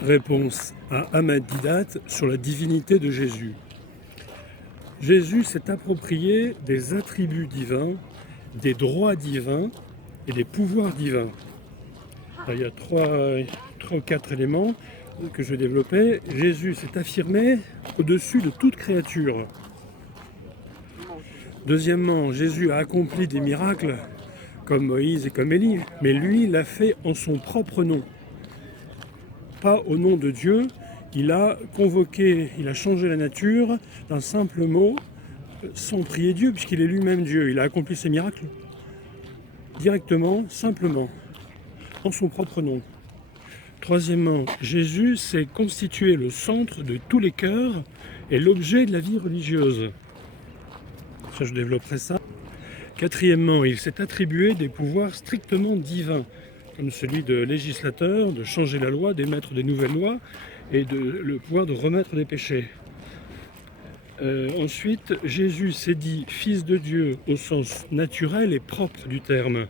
Réponse à Ahmed Didat sur la divinité de Jésus. Jésus s'est approprié des attributs divins, des droits divins et des pouvoirs divins. Alors, il y a trois ou quatre éléments que je vais développer. Jésus s'est affirmé au-dessus de toute créature. Deuxièmement, Jésus a accompli des miracles comme Moïse et comme Élie, mais lui l'a fait en son propre nom. Pas au nom de Dieu, il a convoqué, il a changé la nature d'un simple mot sans prier Dieu, puisqu'il est lui-même Dieu. Il a accompli ses miracles directement, simplement, en son propre nom. Troisièmement, Jésus s'est constitué le centre de tous les cœurs et l'objet de la vie religieuse. Ça, je développerai ça. Quatrièmement, il s'est attribué des pouvoirs strictement divins, comme celui de législateur, de changer la loi, d'émettre des nouvelles lois, et le pouvoir de remettre des péchés. Ensuite, Jésus s'est dit fils de Dieu au sens naturel et propre du terme.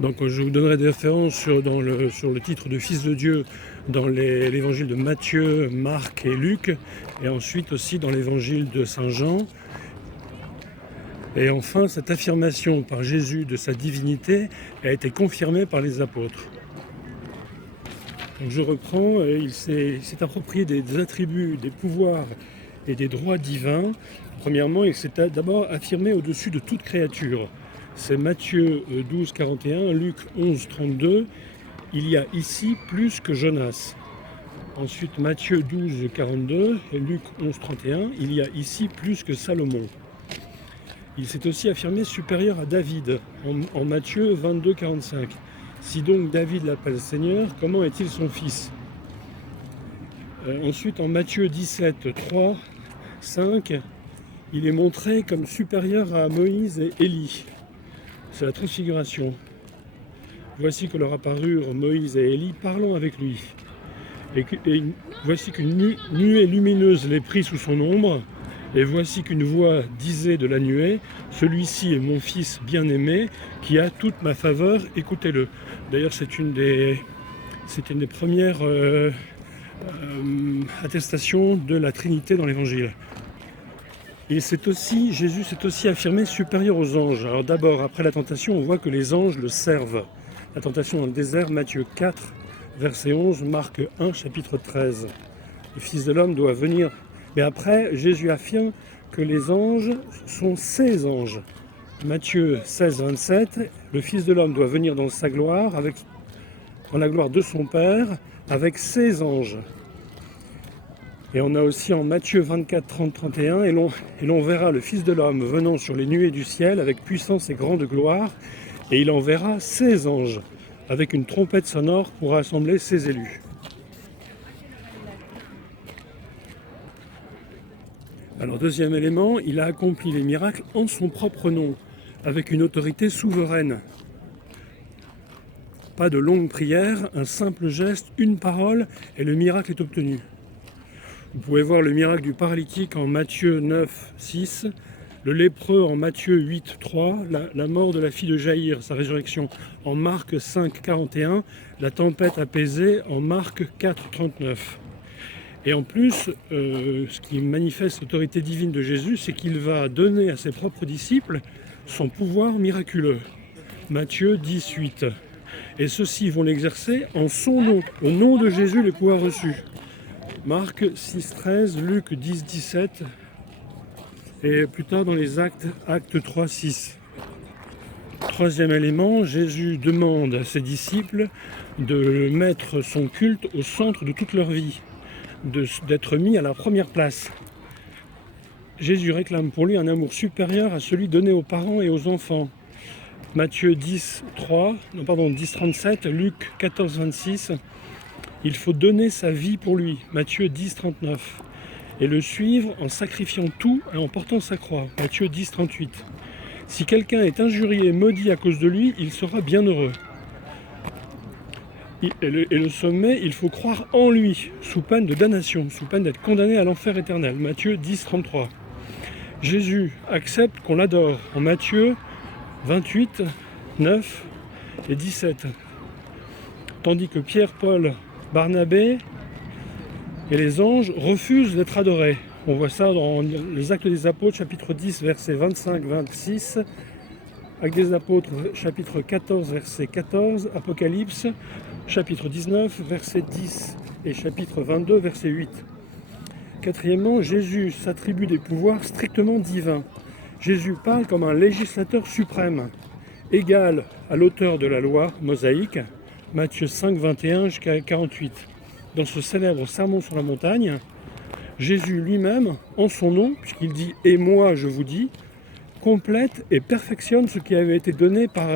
Donc je vous donnerai des références sur le titre de fils de Dieu dans l'évangile de Matthieu, Marc et Luc, et ensuite aussi dans l'évangile de Saint Jean. Et enfin, cette affirmation par Jésus de sa divinité a été confirmée par les apôtres. Donc je reprends, il s'est approprié des attributs, des pouvoirs et des droits divins. Premièrement, il s'est d'abord affirmé au-dessus de toute créature. C'est Matthieu 12, 41, Luc 11, 32. Il y a ici plus que Jonas. Ensuite, Matthieu 12, 42 et Luc 11, 31. Il y a ici plus que Salomon. Il s'est aussi affirmé supérieur à David en Matthieu 22, 45. Si donc David l'appelle Seigneur, comment est-il son fils ? Ensuite, en Matthieu 17, 3, 5, il est montré comme supérieur à Moïse et Élie. C'est la transfiguration. Voici que leur apparurent Moïse et Élie parlant avec lui. Et voici qu'une nuée lumineuse les prit sous son ombre. Et voici qu'une voix disait de la nuée, « Celui-ci est mon fils bien-aimé, qui a toute ma faveur, écoutez-le. » D'ailleurs, c'est une des premières attestations de la Trinité dans l'Évangile. Et Jésus s'est aussi affirmé supérieur aux anges. Alors d'abord, après la tentation, on voit que les anges le servent. La tentation dans le désert, Matthieu 4, verset 11, Marc 1, chapitre 13. Le Fils de l'homme doit venir. Mais après, Jésus affirme que les anges sont ses anges. Matthieu 16, 27, le Fils de l'homme doit venir dans sa gloire, dans la gloire de son Père, avec ses anges. Et on a aussi en Matthieu 24, 30, 31, et l'on verra le Fils de l'homme venant sur les nuées du ciel avec puissance et grande gloire, et il enverra ses anges, avec une trompette sonore pour rassembler ses élus. Alors deuxième élément, il a accompli les miracles en son propre nom, avec une autorité souveraine. Pas de longue prière, un simple geste, une parole, et le miracle est obtenu. Vous pouvez voir le miracle du paralytique en Matthieu 9, 6, le lépreux en Matthieu 8, 3, la mort de la fille de Jaïr, sa résurrection en Marc 5, 41, la tempête apaisée en Marc 4, 39. Et en plus, ce qui manifeste l'autorité divine de Jésus, c'est qu'il va donner à ses propres disciples son pouvoir miraculeux. Matthieu 18. Et ceux-ci vont l'exercer en son nom, au nom de Jésus, les pouvoirs reçus. Marc 6, 13, Luc 10, 17, et plus tard dans les Actes 3, 6. Troisième élément, Jésus demande à ses disciples de mettre son culte au centre de toute leur vie, d'être mis à la première place. Jésus réclame pour lui un amour supérieur à celui donné aux parents et aux enfants. Matthieu 10, 37, Luc 14, 26. Il faut donner sa vie pour lui. Matthieu 10, 39. Et le suivre en sacrifiant tout et en portant sa croix. Matthieu 10, 38. Si quelqu'un est injurié et maudit à cause de lui, il sera bienheureux. Et le sommet, il faut croire en lui, sous peine de damnation, sous peine d'être condamné à l'enfer éternel. Matthieu 10, 33. Jésus accepte qu'on l'adore en Matthieu 28, 9 et 17. tandis que Pierre, Paul, Barnabé et les anges refusent d'être adorés. On voit ça dans les Actes des Apôtres, chapitre 10, versets 25-26, Actes des Apôtres, chapitre 14, verset 14, Apocalypse, chapitre 19, verset 10 et chapitre 22, verset 8. Quatrièmement, Jésus s'attribue des pouvoirs strictement divins. Jésus parle comme un législateur suprême, égal à l'auteur de la loi mosaïque, Matthieu 5, 21 jusqu'à 48. Dans ce célèbre sermon sur la montagne, Jésus lui-même, en son nom, puisqu'il dit « Et moi je vous dis », complète et perfectionne ce qui avait été donné par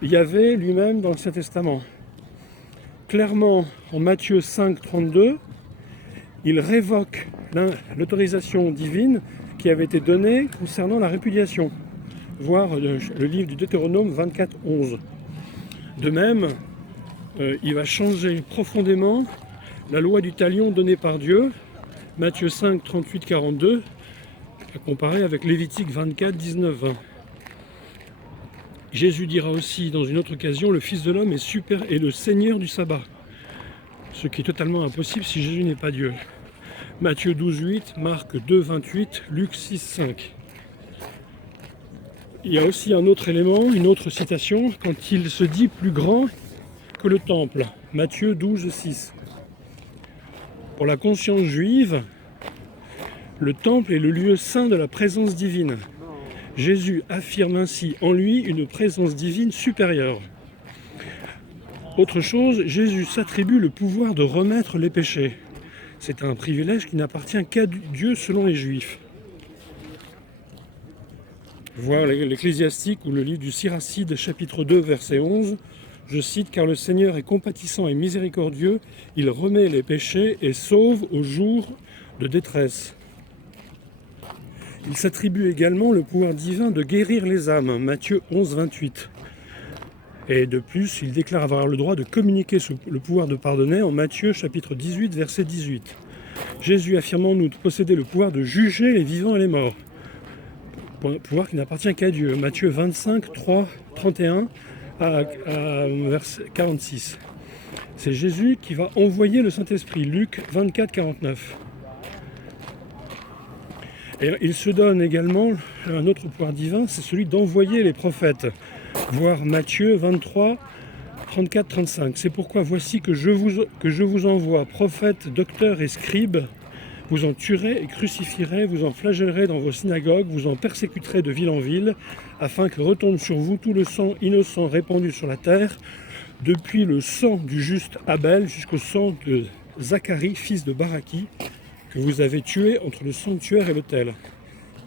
Yahvé lui-même dans l'Ancien Testament. Clairement, en Matthieu 5, 32, il révoque l'autorisation divine qui avait été donnée concernant la répudiation, voir le livre du Deutéronome 24, 11. De même, il va changer profondément la loi du talion donnée par Dieu, Matthieu 5, 38, 42, à comparer avec Lévitique 24, 19, 20. Jésus dira aussi dans une autre occasion, le Fils de l'homme est le Seigneur du sabbat, ce qui est totalement impossible si Jésus n'est pas Dieu. Matthieu 12, 8, Marc 2, 28, Luc 6, 5. Il y a aussi un autre élément, une autre citation, quand il se dit plus grand que le temple, Matthieu 12, 6. Pour la conscience juive, le temple est le lieu saint de la présence divine. Jésus affirme ainsi en lui une présence divine supérieure. Autre chose, Jésus s'attribue le pouvoir de remettre les péchés. C'est un privilège qui n'appartient qu'à Dieu selon les Juifs. Voir l'Ecclésiastique ou le livre du Siracide, chapitre 2, verset 11, je cite « Car le Seigneur est compatissant et miséricordieux, il remet les péchés et sauve au jour de détresse. » Il s'attribue également le pouvoir divin de guérir les âmes, Matthieu 11, 28. Et de plus, il déclare avoir le droit de communiquer le pouvoir de pardonner en Matthieu chapitre 18, verset 18. Jésus affirme en outre posséder le pouvoir de juger les vivants et les morts, pouvoir qui n'appartient qu'à Dieu, Matthieu 25, 3, 31 à verset 46. C'est Jésus qui va envoyer le Saint-Esprit, Luc 24, 49. Et il se donne également un autre pouvoir divin, c'est celui d'envoyer les prophètes, voir Matthieu 23, 34, 35. C'est pourquoi voici que je vous envoie, prophètes, docteurs et scribes, vous en tuerez et crucifierez, vous en flagellerez dans vos synagogues, vous en persécuterez de ville en ville, afin que retombe sur vous tout le sang innocent répandu sur la terre, depuis le sang du juste Abel jusqu'au sang de Zacharie, fils de Baraki, que vous avez tué entre le sanctuaire et l'autel.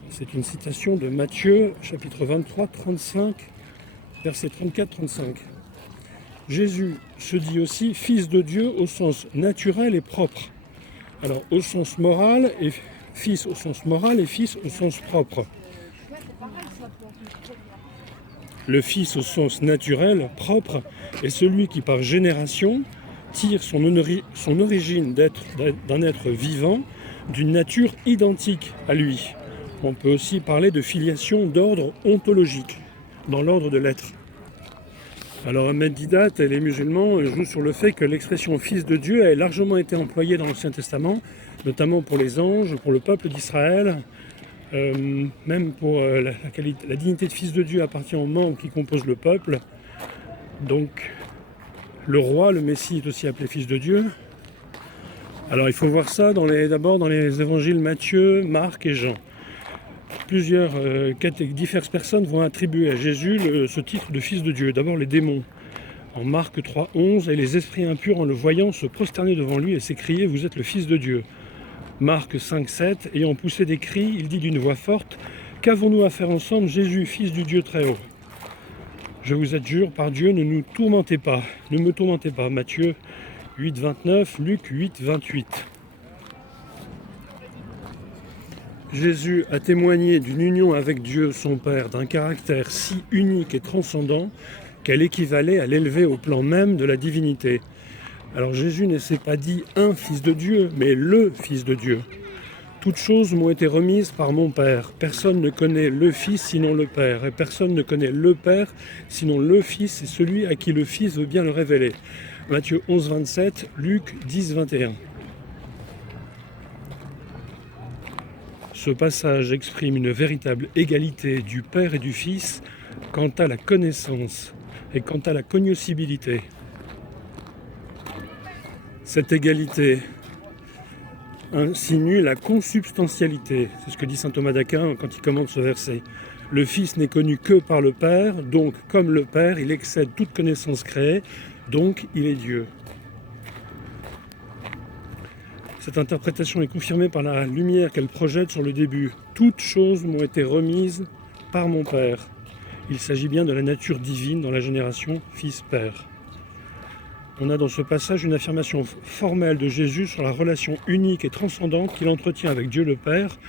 C'est une citation de Matthieu, chapitre 23, 35, versets 34-35. Jésus se dit aussi fils de Dieu au sens naturel et propre. Alors au sens moral, et fils au sens moral et fils au sens propre. Le fils au sens naturel, propre, est celui qui par génération tire son origine d'un être vivant, d'une nature identique à lui. On peut aussi parler de filiation d'ordre ontologique, dans l'ordre de l'être. Alors Ahmed Didat et les musulmans jouent sur le fait que l'expression « fils de Dieu » a largement été employée dans l'Ancien Testament, notamment pour les anges, pour le peuple d'Israël, même pour la dignité de fils de Dieu appartient aux membres qui composent le peuple. Donc le roi, le Messie, est aussi appelé fils de Dieu. Alors il faut voir ça d'abord dans les évangiles Matthieu, Marc et Jean. Diverses personnes vont attribuer à Jésus ce titre de fils de Dieu. D'abord les démons. En Marc 3, 11, et les esprits impurs en le voyant se prosternaient devant lui et s'écriaient « Vous êtes le fils de Dieu ». Marc 5, 7, ayant poussé des cris, il dit d'une voix forte « Qu'avons-nous à faire ensemble, Jésus, fils du Dieu très haut ?» Je vous adjure, par Dieu, ne me tourmentez pas. Matthieu 8, 29, Luc 8, 28. Jésus a témoigné d'une union avec Dieu, son Père, d'un caractère si unique et transcendant qu'elle équivalait à l'élever au plan même de la divinité. Alors Jésus ne s'est pas dit un fils de Dieu, mais le fils de Dieu. Toutes choses m'ont été remises par mon Père. Personne ne connaît le Fils sinon le Père, et personne ne connaît le Père sinon le Fils et celui à qui le Fils veut bien le révéler. Matthieu 11, 27, Luc 10, 21. Ce passage exprime une véritable égalité du Père et du Fils quant à la connaissance et quant à la cognoscibilité. Cette égalité insinue la consubstantialité. C'est ce que dit saint Thomas d'Aquin quand il commente ce verset. Le Fils n'est connu que par le Père, donc comme le Père, il excède toute connaissance créée, donc il est Dieu. Cette interprétation est confirmée par la lumière qu'elle projette sur le début. Toutes choses m'ont été remises par mon Père. Il s'agit bien de la nature divine dans la génération Fils-Père. On a dans ce passage une affirmation formelle de Jésus sur la relation unique et transcendante qu'il entretient avec Dieu le Père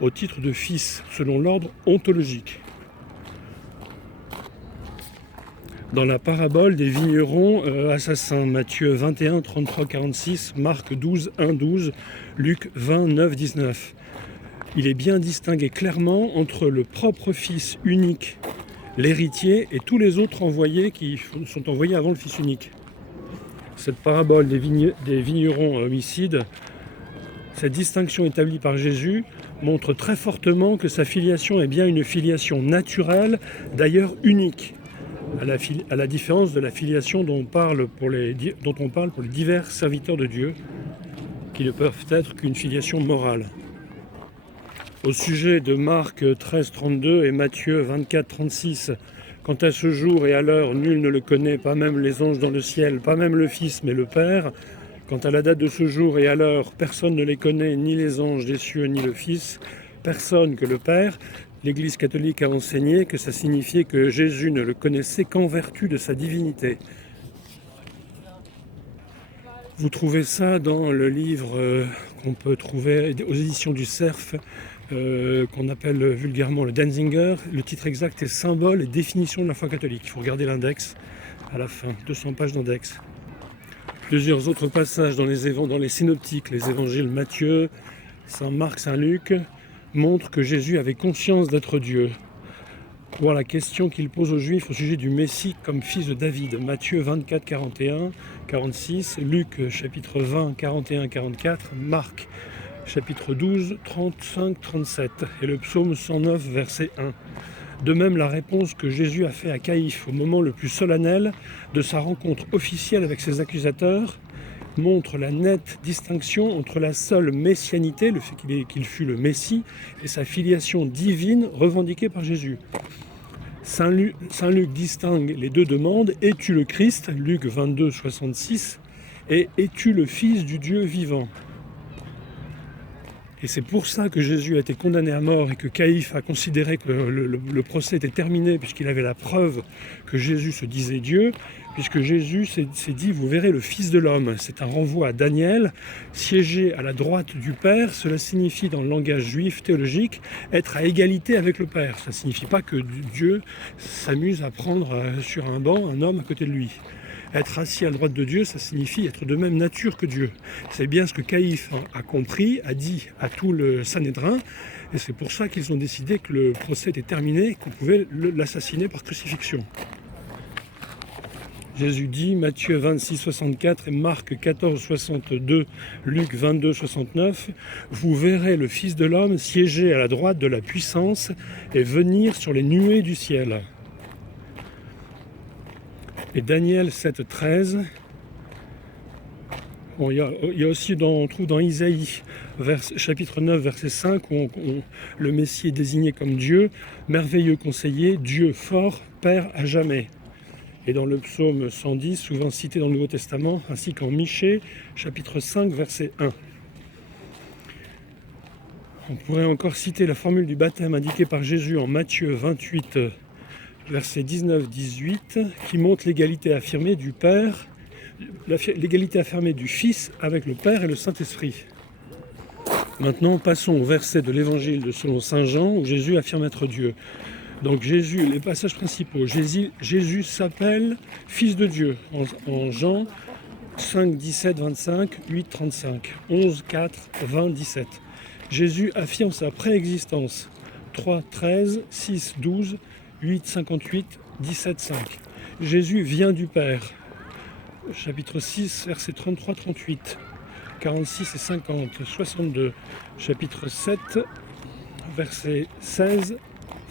au titre de Fils, selon l'ordre ontologique. Dans la parabole des vignerons assassins, Matthieu 21, 33, 46, Marc 12, 1, 12, Luc 20, 9, 19, il est bien distingué clairement entre le propre Fils unique, l'héritier, et tous les autres envoyés qui sont envoyés avant le Fils unique. Cette parabole des vignerons homicides, cette distinction établie par Jésus, montre très fortement que sa filiation est bien une filiation naturelle, d'ailleurs unique, à la différence de la filiation dont on parle pour les divers serviteurs de Dieu, qui ne peuvent être qu'une filiation morale. Au sujet de Marc 13, 32 et Matthieu 24, 36, quant à ce jour et à l'heure, nul ne le connaît, pas même les anges dans le ciel, pas même le Fils, mais le Père. Quant à la date de ce jour et à l'heure, personne ne les connaît, ni les anges des cieux, ni le Fils, personne que le Père. L'Église catholique a enseigné que ça signifiait que Jésus ne le connaissait qu'en vertu de sa divinité. Vous trouvez ça dans le livre qu'on peut trouver aux éditions du Cerf, qu'on appelle vulgairement le Denzinger. Le titre exact est Symboles et définition de la foi catholique. Il faut regarder l'index à la fin, 200 pages d'index. Plusieurs autres passages dans les synoptiques, les évangiles Matthieu, Saint Marc, Saint Luc, montrent que Jésus avait conscience d'être Dieu. Voir la question qu'il pose aux Juifs au sujet du Messie comme fils de David. Matthieu 24, 41, 46, Luc chapitre 20, 41, 44, Marc chapitre 12, 35, 37 et le psaume 109, verset 1. De même, la réponse que Jésus a fait à Caïphe au moment le plus solennel de sa rencontre officielle avec ses accusateurs montre la nette distinction entre la seule messianité, le fait qu'il fût le Messie, et sa filiation divine revendiquée par Jésus. Saint Luc distingue les deux demandes. Es-tu le Christ, Luc 22, 66, et es-tu le Fils du Dieu vivant? Et c'est pour ça que Jésus a été condamné à mort et que Caïphe a considéré que le procès était terminé puisqu'il avait la preuve que Jésus se disait Dieu, puisque Jésus s'est dit « Vous verrez le Fils de l'homme ». C'est un renvoi à Daniel, siéger à la droite du Père. Cela signifie dans le langage juif théologique être à égalité avec le Père. Ça ne signifie pas que Dieu s'amuse à prendre sur un banc un homme à côté de lui. Être assis à droite de Dieu, ça signifie être de même nature que Dieu. C'est bien ce que Caïphe a compris, a dit à tout le Sanhédrin, et c'est pour ça qu'ils ont décidé que le procès était terminé et qu'on pouvait l'assassiner par crucifixion. Jésus dit, Matthieu 26, 64 et Marc 14, 62, Luc 22, 69, « Vous verrez le Fils de l'homme siéger à la droite de la puissance et venir sur les nuées du ciel. » Et Daniel 7, 13, bon, il y a aussi, on trouve dans Isaïe, chapitre 9, verset 5, où le Messie est désigné comme Dieu, merveilleux conseiller, Dieu fort, Père à jamais. Et dans le psaume 110, souvent cité dans le Nouveau Testament, ainsi qu'en Michée, chapitre 5, verset 1. On pourrait encore citer la formule du baptême indiquée par Jésus en Matthieu 28, verset 19-18, qui montre l'égalité affirmée du Père, l'égalité affirmée du Fils avec le Père et le Saint-Esprit. Maintenant, passons au verset de l'Évangile de selon Saint Jean, où Jésus affirme être Dieu. Donc Jésus, les passages principaux, Jésus s'appelle Fils de Dieu, en Jean 5, 17, 25, 8, 35, 11, 4, 20, 17. Jésus affirme sa préexistence. 3, 13, 6, 12, 8, 58, 17, 5. Jésus vient du Père. Chapitre 6, versets 33, 38, 46 et 50, 62. Chapitre 7, versets 16,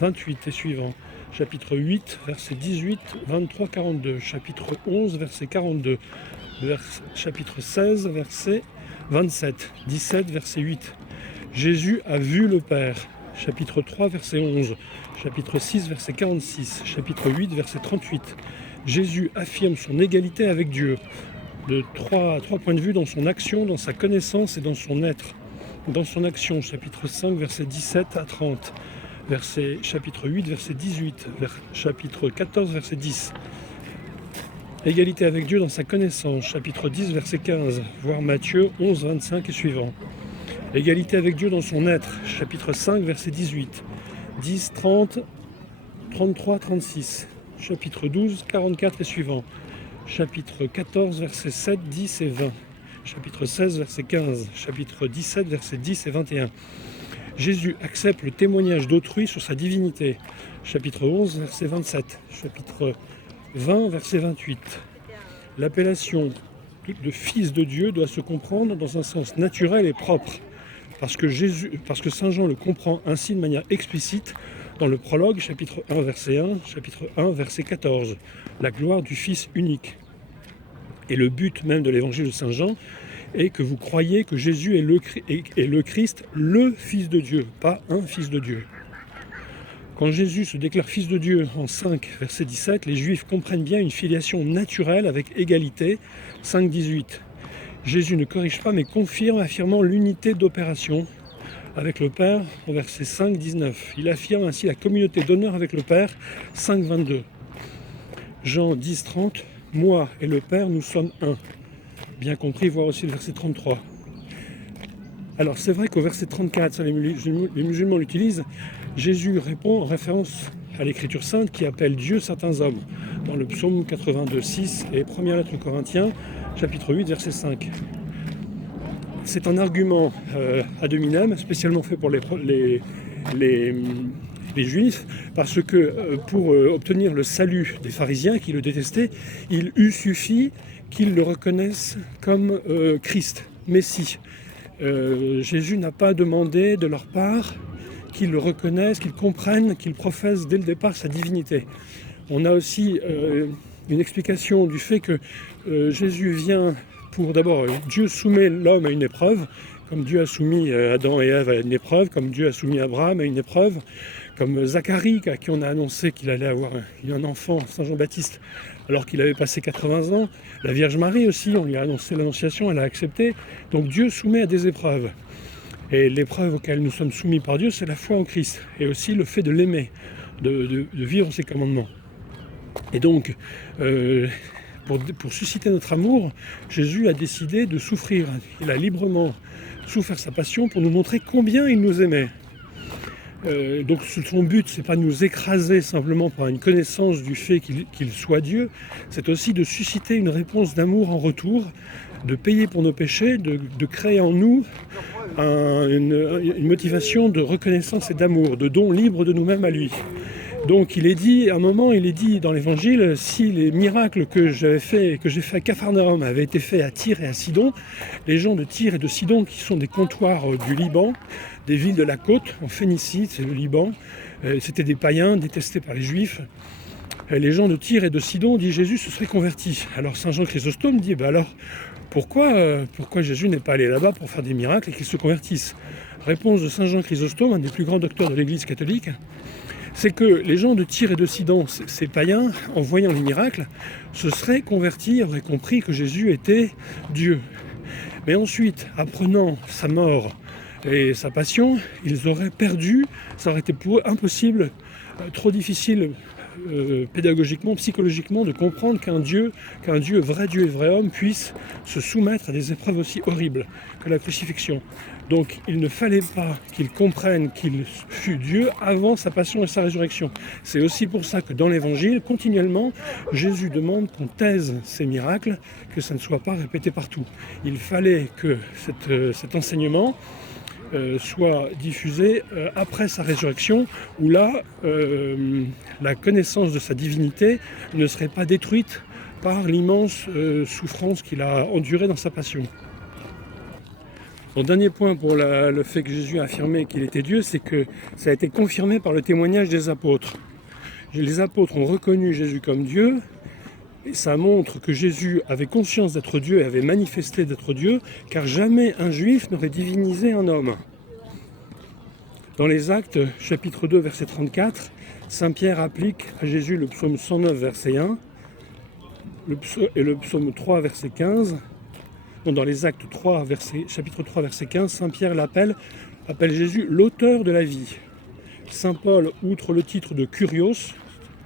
28 et suivants. Chapitre 8, verset 18, 23, 42. Chapitre 11, verset 42. Chapitre 16, verset 27. 17, verset 8. Jésus a vu le Père. Chapitre 3, verset 11. Chapitre 6, verset 46. Chapitre 8, verset 38. Jésus affirme son égalité avec Dieu. De trois points de vue dans son action, dans sa connaissance et dans son être. Dans son action, chapitre 5, verset 17 à 30. Chapitre 8, verset 18, chapitre 14, verset 10. Égalité avec Dieu dans sa connaissance, chapitre 10, verset 15, voir Matthieu 11, 25 et suivant. Égalité avec Dieu dans son être, chapitre 5, verset 18, 10, 30, 33, 36. Chapitre 12, 44 et suivant. Chapitre 14, verset 7, 10 et 20. Chapitre 16, verset 15. Chapitre 17, verset 10 et 21. Jésus accepte le témoignage d'autrui sur sa divinité. Chapitre 11, verset 27. Chapitre 20, verset 28. L'appellation de fils de Dieu doit se comprendre dans un sens naturel et propre, parce que Saint Jean le comprend ainsi de manière explicite dans le prologue, chapitre 1, verset 1, chapitre 1, verset 14. La gloire du Fils unique. Et le but même de l'évangile de Saint Jean est que vous croyez que Jésus est le Christ, le Fils de Dieu, pas un Fils de Dieu. Quand Jésus se déclare Fils de Dieu en 5, verset 17, les Juifs comprennent bien une filiation naturelle avec égalité, 5, 18. Jésus ne corrige pas mais confirme, affirmant l'unité d'opération avec le Père, au verset 5, 19. Il affirme ainsi la communauté d'honneur avec le Père, 5, 22. Jean 10, 30, moi et le Père, nous sommes un. Bien compris, voir aussi le verset 33. Alors c'est vrai qu'au verset 34, ça, les musulmans l'utilisent, Jésus répond en référence à l'Écriture sainte qui appelle Dieu certains hommes, dans le psaume 82, 6 et première lettre aux Corinthiens, chapitre 8, verset 5. C'est un argument ad hominem, spécialement fait pour les Juifs, parce que pour obtenir le salut des pharisiens qui le détestaient, il eût suffi qu'ils le reconnaissent comme Christ, Messie. Jésus n'a pas demandé de leur part qu'ils le reconnaissent, qu'ils comprennent, qu'ils professent dès le départ sa divinité. On a aussi une explication du fait que Jésus vient pour d'abord, Dieu soumet l'homme à une épreuve, comme Dieu a soumis Adam et Ève à une épreuve, comme Dieu a soumis Abraham à une épreuve, comme Zacharie, à qui on a annoncé qu'il allait avoir un enfant, Saint Jean-Baptiste, alors qu'il avait passé 80 ans. La Vierge Marie aussi, on lui a annoncé l'annonciation, elle a accepté. Donc Dieu soumet à des épreuves. Et l'épreuve auquel nous sommes soumis par Dieu, c'est la foi en Christ. Et aussi le fait de l'aimer, de vivre ses commandements. Et donc, pour susciter notre amour, Jésus a décidé de souffrir. Il a librement souffert sa passion pour nous montrer combien il nous aimait. Donc son but, c'est pas de nous écraser simplement par une connaissance du fait qu'il soit Dieu, c'est aussi de susciter une réponse d'amour en retour, de payer pour nos péchés, de créer en nous une motivation de reconnaissance et d'amour, de don libre de nous-mêmes à lui. Donc il est dit, à un moment, il est dit dans l'Évangile, si les miracles que j'ai fait à Capharnaüm avaient été faits à Tyr et à Sidon, les gens de Tyr et de Sidon, qui sont des comptoirs du Liban, des villes de la côte, en Phénicie, c'est le Liban, c'était des païens détestés par les Juifs. Les gens de Tyr et de Sidon, dit Jésus, se seraient convertis. Alors Saint Jean Chrysostome dit, alors pourquoi Jésus n'est pas allé là-bas pour faire des miracles et qu'ils se convertissent? Réponse de Saint Jean Chrysostome, un des plus grands docteurs de l'Église catholique, c'est que les gens de Tyr et de Sidon, ces païens, en voyant les miracles, se seraient convertis, auraient compris que Jésus était Dieu. Mais ensuite, apprenant sa mort et sa passion, ils auraient perdu, ça aurait été pour eux impossible, trop difficile pédagogiquement, psychologiquement, de comprendre qu'un Dieu, vrai Dieu et vrai homme, puisse se soumettre à des épreuves aussi horribles que la crucifixion. Donc il ne fallait pas qu'ils comprennent qu'il fut Dieu avant sa passion et sa résurrection. C'est aussi pour ça que dans l'Évangile, continuellement, Jésus demande qu'on taise ces miracles, que ça ne soit pas répété partout. Il fallait que cet enseignement soit diffusée après sa résurrection, où là, la connaissance de sa divinité ne serait pas détruite par l'immense souffrance qu'il a endurée dans sa passion. Mon dernier point pour le fait que Jésus a affirmé qu'il était Dieu, c'est que ça a été confirmé par le témoignage des apôtres. Les apôtres ont reconnu Jésus comme Dieu, et ça montre que Jésus avait conscience d'être Dieu et avait manifesté d'être Dieu, car jamais un juif n'aurait divinisé un homme. Dans les Actes, chapitre 2, verset 34, Saint Pierre applique à Jésus le psaume 109, verset 1, et le psaume 3, verset 15. Dans les Actes 3, chapitre 3, verset 15, Saint Pierre appelle Jésus l'auteur de la vie. Saint Paul, outre le titre de Kurios,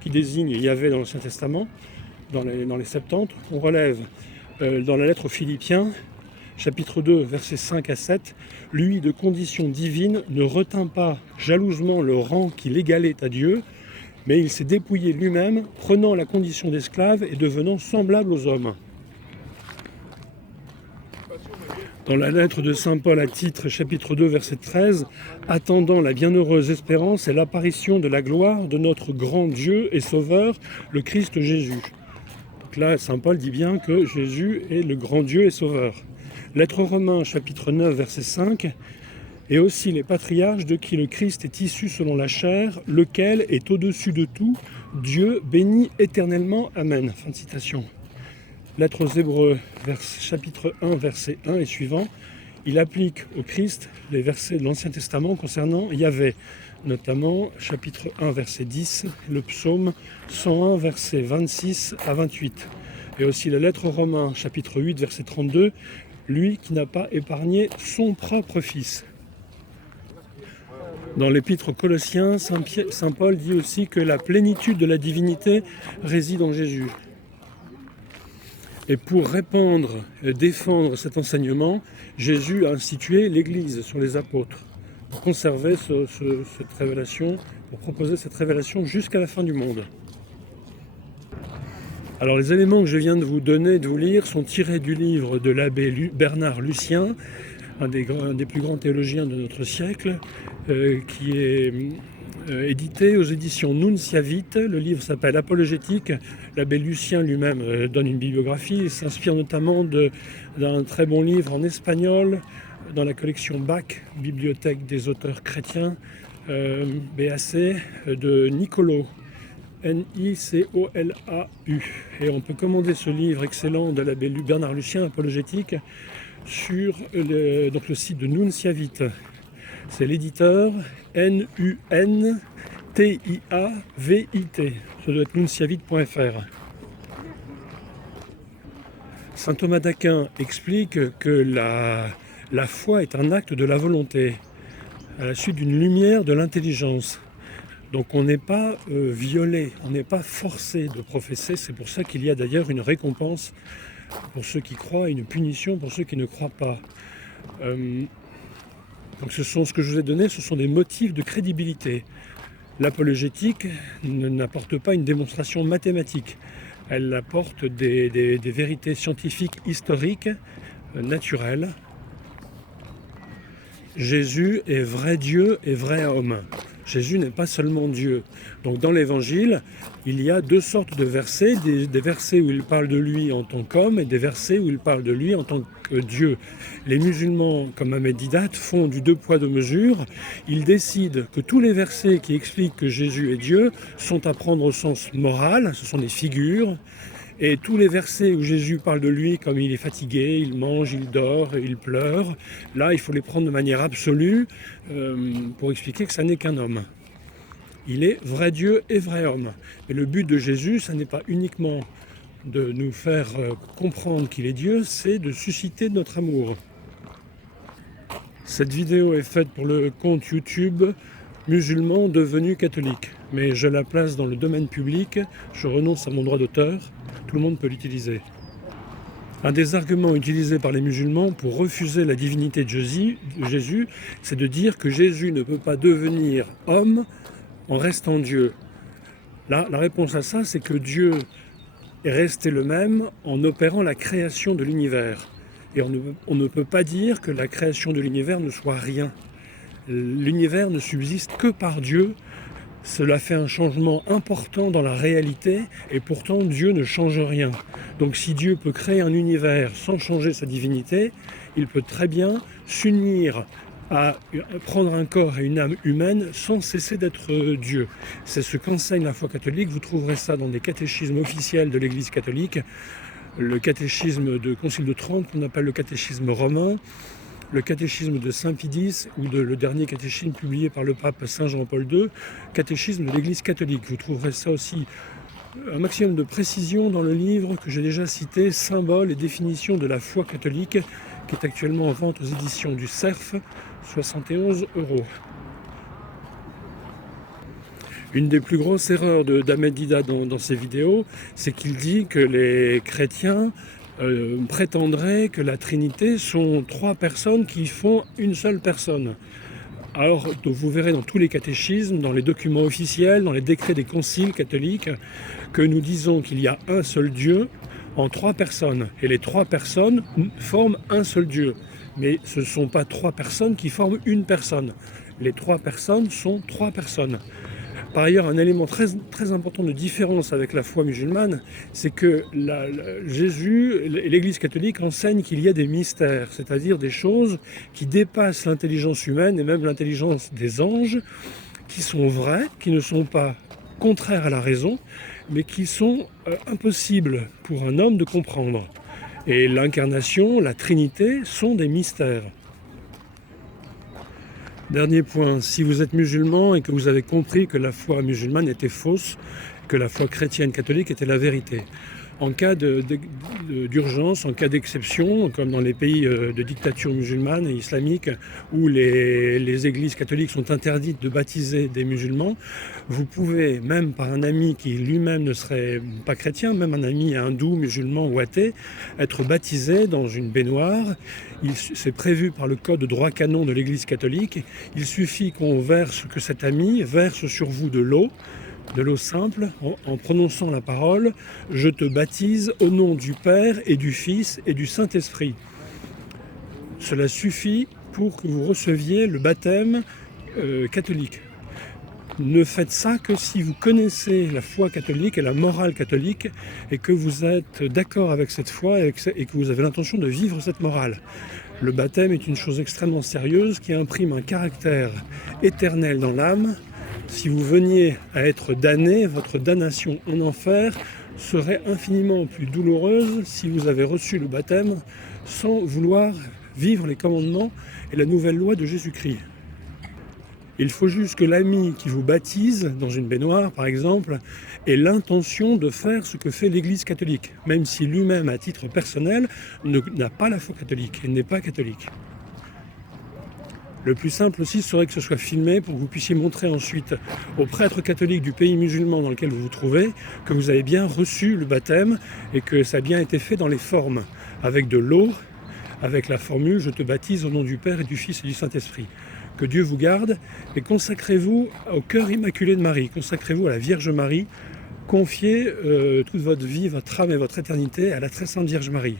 qui désigne Yahvé dans l'Ancien Testament, dans les Septante, on relève dans la lettre aux Philippiens, chapitre 2, versets 5 à 7, « Lui, de condition divine, ne retint pas jalousement le rang qui l'égalait à Dieu, mais il s'est dépouillé lui-même, prenant la condition d'esclave et devenant semblable aux hommes. » Dans la lettre de Saint Paul à Titre, chapitre 2, verset 13, « Attendant la bienheureuse espérance et l'apparition de la gloire de notre grand Dieu et Sauveur, le Christ Jésus. » Donc là, Saint Paul dit bien que Jésus est le grand Dieu et Sauveur. Lettre aux Romains, chapitre 9, verset 5, « Et aussi les patriarches de qui le Christ est issu selon la chair, lequel est au-dessus de tout, Dieu béni éternellement. Amen. » Fin de citation. Lettre aux Hébreux, chapitre 1, verset 1 et suivant, il applique au Christ les versets de l'Ancien Testament concernant Yahvé, notamment chapitre 1, verset 10, le psaume 101, verset 26 à 28, et aussi la lettre aux Romains, chapitre 8, verset 32, lui qui n'a pas épargné son propre Fils. Dans l'épître aux Colossiens, Saint Paul dit aussi que la plénitude de la divinité réside en Jésus. Et pour répandre et défendre cet enseignement, Jésus a institué l'Église sur les apôtres, pour conserver cette révélation, pour proposer cette révélation jusqu'à la fin du monde. Alors les éléments que je viens de vous donner, de vous lire, sont tirés du livre de l'abbé Bernard Lucien, un des plus grands théologiens de notre siècle, qui est édité aux éditions Nunciavit. Le livre s'appelle Apologétique. L'abbé Lucien lui-même donne une bibliographie. Il s'inspire notamment d'un très bon livre en espagnol dans la collection BAC, Bibliothèque des auteurs chrétiens, BAC, de Nicolo, Nicoulau. Et on peut commander ce livre excellent de l'abbé Bernard Lucien, Apologétique, sur le site de Nunciavit. C'est l'éditeur Nunciavit. Ça doit être nunciavit.fr. Saint Thomas d'Aquin explique que la foi est un acte de la volonté, à la suite d'une lumière de l'intelligence. Donc on n'est pas violé, on n'est pas forcé de professer. C'est pour ça qu'il y a d'ailleurs une récompense pour ceux qui croient et une punition pour ceux qui ne croient pas. Donc ce que je vous ai donné, ce sont des motifs de crédibilité. L'apologétique n'apporte pas une démonstration mathématique. Elle apporte des vérités scientifiques, historiques, naturelles. Jésus est vrai Dieu et vrai homme. Jésus n'est pas seulement Dieu. Donc dans l'Évangile, il y a deux sortes de versets, des versets où il parle de lui en tant qu'homme et des versets où il parle de lui en tant que Dieu. Les musulmans, comme Ahmed Didat, font du deux poids deux mesures. Ils décident que tous les versets qui expliquent que Jésus est Dieu sont à prendre au sens moral, ce sont des figures. Et tous les versets où Jésus parle de lui comme il est fatigué, il mange, il dort, il pleure, là il faut les prendre de manière absolue pour expliquer que ça n'est qu'un homme. Il est vrai Dieu et vrai homme. Et le but de Jésus, ça n'est pas uniquement de nous faire comprendre qu'il est Dieu, c'est de susciter notre amour. Cette vidéo est faite pour le compte YouTube musulman devenu catholique. Mais je la place dans le domaine public, je renonce à mon droit d'auteur. Tout le monde peut l'utiliser. Un des arguments utilisés par les musulmans pour refuser la divinité de Jésus, c'est de dire que Jésus ne peut pas devenir homme en restant Dieu. Là, la réponse à ça, c'est que Dieu est resté le même en opérant la création de l'univers. Et on ne peut pas dire que la création de l'univers ne soit rien. L'univers ne subsiste que par Dieu. Cela fait un changement important dans la réalité et pourtant Dieu ne change rien. Donc si Dieu peut créer un univers sans changer sa divinité, il peut très bien s'unir à prendre un corps et une âme humaine sans cesser d'être Dieu. C'est ce qu'enseigne la foi catholique. Vous trouverez ça dans des catéchismes officiels de l'Église catholique. Le catéchisme de Concile de Trente qu'on appelle le catéchisme romain, le catéchisme de Saint Pie X ou le dernier catéchisme publié par le pape Saint Jean-Paul II, catéchisme de l'Église catholique. Vous trouverez ça aussi un maximum de précision dans le livre que j'ai déjà cité, Symboles et définitions de la foi catholique, qui est actuellement en vente aux éditions du Cerf, 71 €. Une des plus grosses erreurs d'Ahmed Dida dans ses vidéos, c'est qu'il dit que les chrétiens prétendraient que la Trinité sont 3 personnes qui font une seule personne. Alors, vous verrez dans tous les catéchismes, dans les documents officiels, dans les décrets des conciles catholiques, que nous disons qu'il y a un seul Dieu en 3 personnes. Et les 3 personnes forment un seul Dieu. Mais ce ne sont pas 3 personnes qui forment une personne. Les 3 personnes sont 3 personnes. Par ailleurs, un élément très, très important de différence avec la foi musulmane, c'est que Jésus et l'Église catholique enseignent qu'il y a des mystères, c'est-à-dire des choses qui dépassent l'intelligence humaine et même l'intelligence des anges, qui sont vraies, qui ne sont pas contraires à la raison, mais qui sont impossibles pour un homme de comprendre. Et l'incarnation, la Trinité sont des mystères. Dernier point, si vous êtes musulman et que vous avez compris que la foi musulmane était fausse, que la foi chrétienne catholique était la vérité, en cas d'urgence, en cas d'exception, comme dans les pays de dictature musulmane et islamique, où les églises catholiques sont interdites de baptiser des musulmans, vous pouvez, même par un ami qui lui-même ne serait pas chrétien, même un ami hindou, musulman ou athée, être baptisé dans une baignoire. C'est prévu par le code de droit canon de l'Église catholique. Il suffit que cet ami verse sur vous de l'eau simple, en prononçant la parole « Je te baptise au nom du Père et du Fils et du Saint-Esprit ». Cela suffit pour que vous receviez le baptême catholique. Ne faites ça que si vous connaissez la foi catholique et la morale catholique et que vous êtes d'accord avec cette foi et que vous avez l'intention de vivre cette morale. Le baptême est une chose extrêmement sérieuse qui imprime un caractère éternel dans l'âme. Si vous veniez à être damné, votre damnation en enfer serait infiniment plus douloureuse si vous avez reçu le baptême sans vouloir vivre les commandements et la nouvelle loi de Jésus-Christ. Il faut juste que l'ami qui vous baptise, dans une baignoire par exemple, ait l'intention de faire ce que fait l'Église catholique, même si lui-même, à titre personnel, n'a pas la foi catholique et n'est pas catholique. Le plus simple aussi serait que ce soit filmé pour que vous puissiez montrer ensuite aux prêtres catholiques du pays musulman dans lequel vous vous trouvez que vous avez bien reçu le baptême et que ça a bien été fait dans les formes, avec de l'eau, avec la formule « Je te baptise au nom du Père et du Fils et du Saint-Esprit ». Que Dieu vous garde et consacrez-vous au cœur immaculé de Marie, consacrez-vous à la Vierge Marie, confiez toute votre vie, votre âme et votre éternité à la très sainte Vierge Marie.